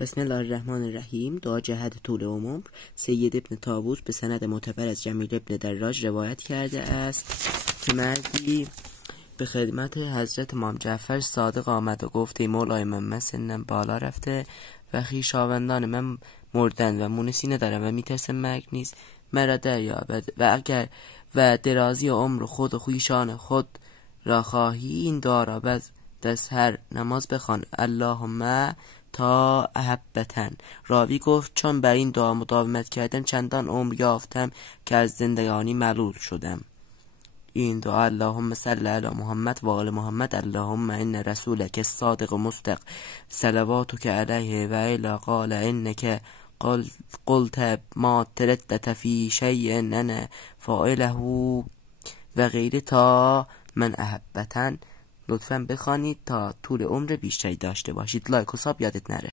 بسم الله الرحمن الرحیم. دعا جهت طول عمر. سید ابن طاووس به سند معتبر از جمیل ابن دراج روایت کرده است که مردی به خدمت حضرت امام جعفر صادق آمد و گفت: ای مولای من سنم بالا رفته و خویشاوندان من مردن و مونسی ندارم و میترسم مرگ نیز مرا دریابد و اگر و درازی عمر خود و خویشان خود را خواهی این دعا را دست هر نماز بخوان: اللهم تا احبتن. راوی گفت چون بر این دعا مداومت کردم چندان عمر یافتم که از زندگانی ملول شدم. این دعا: اللهم صل علی محمد و آل محمد، اللهم ان رسولک الصادق مصدق صلواتک علیه و الی قال انک قلت ما تردت فی شیء انا فاعله و غیره تا من احبتن. لطفاً بخوانید تا طول عمر بیشتری داشته باشید. لایک و ساب یادت نره.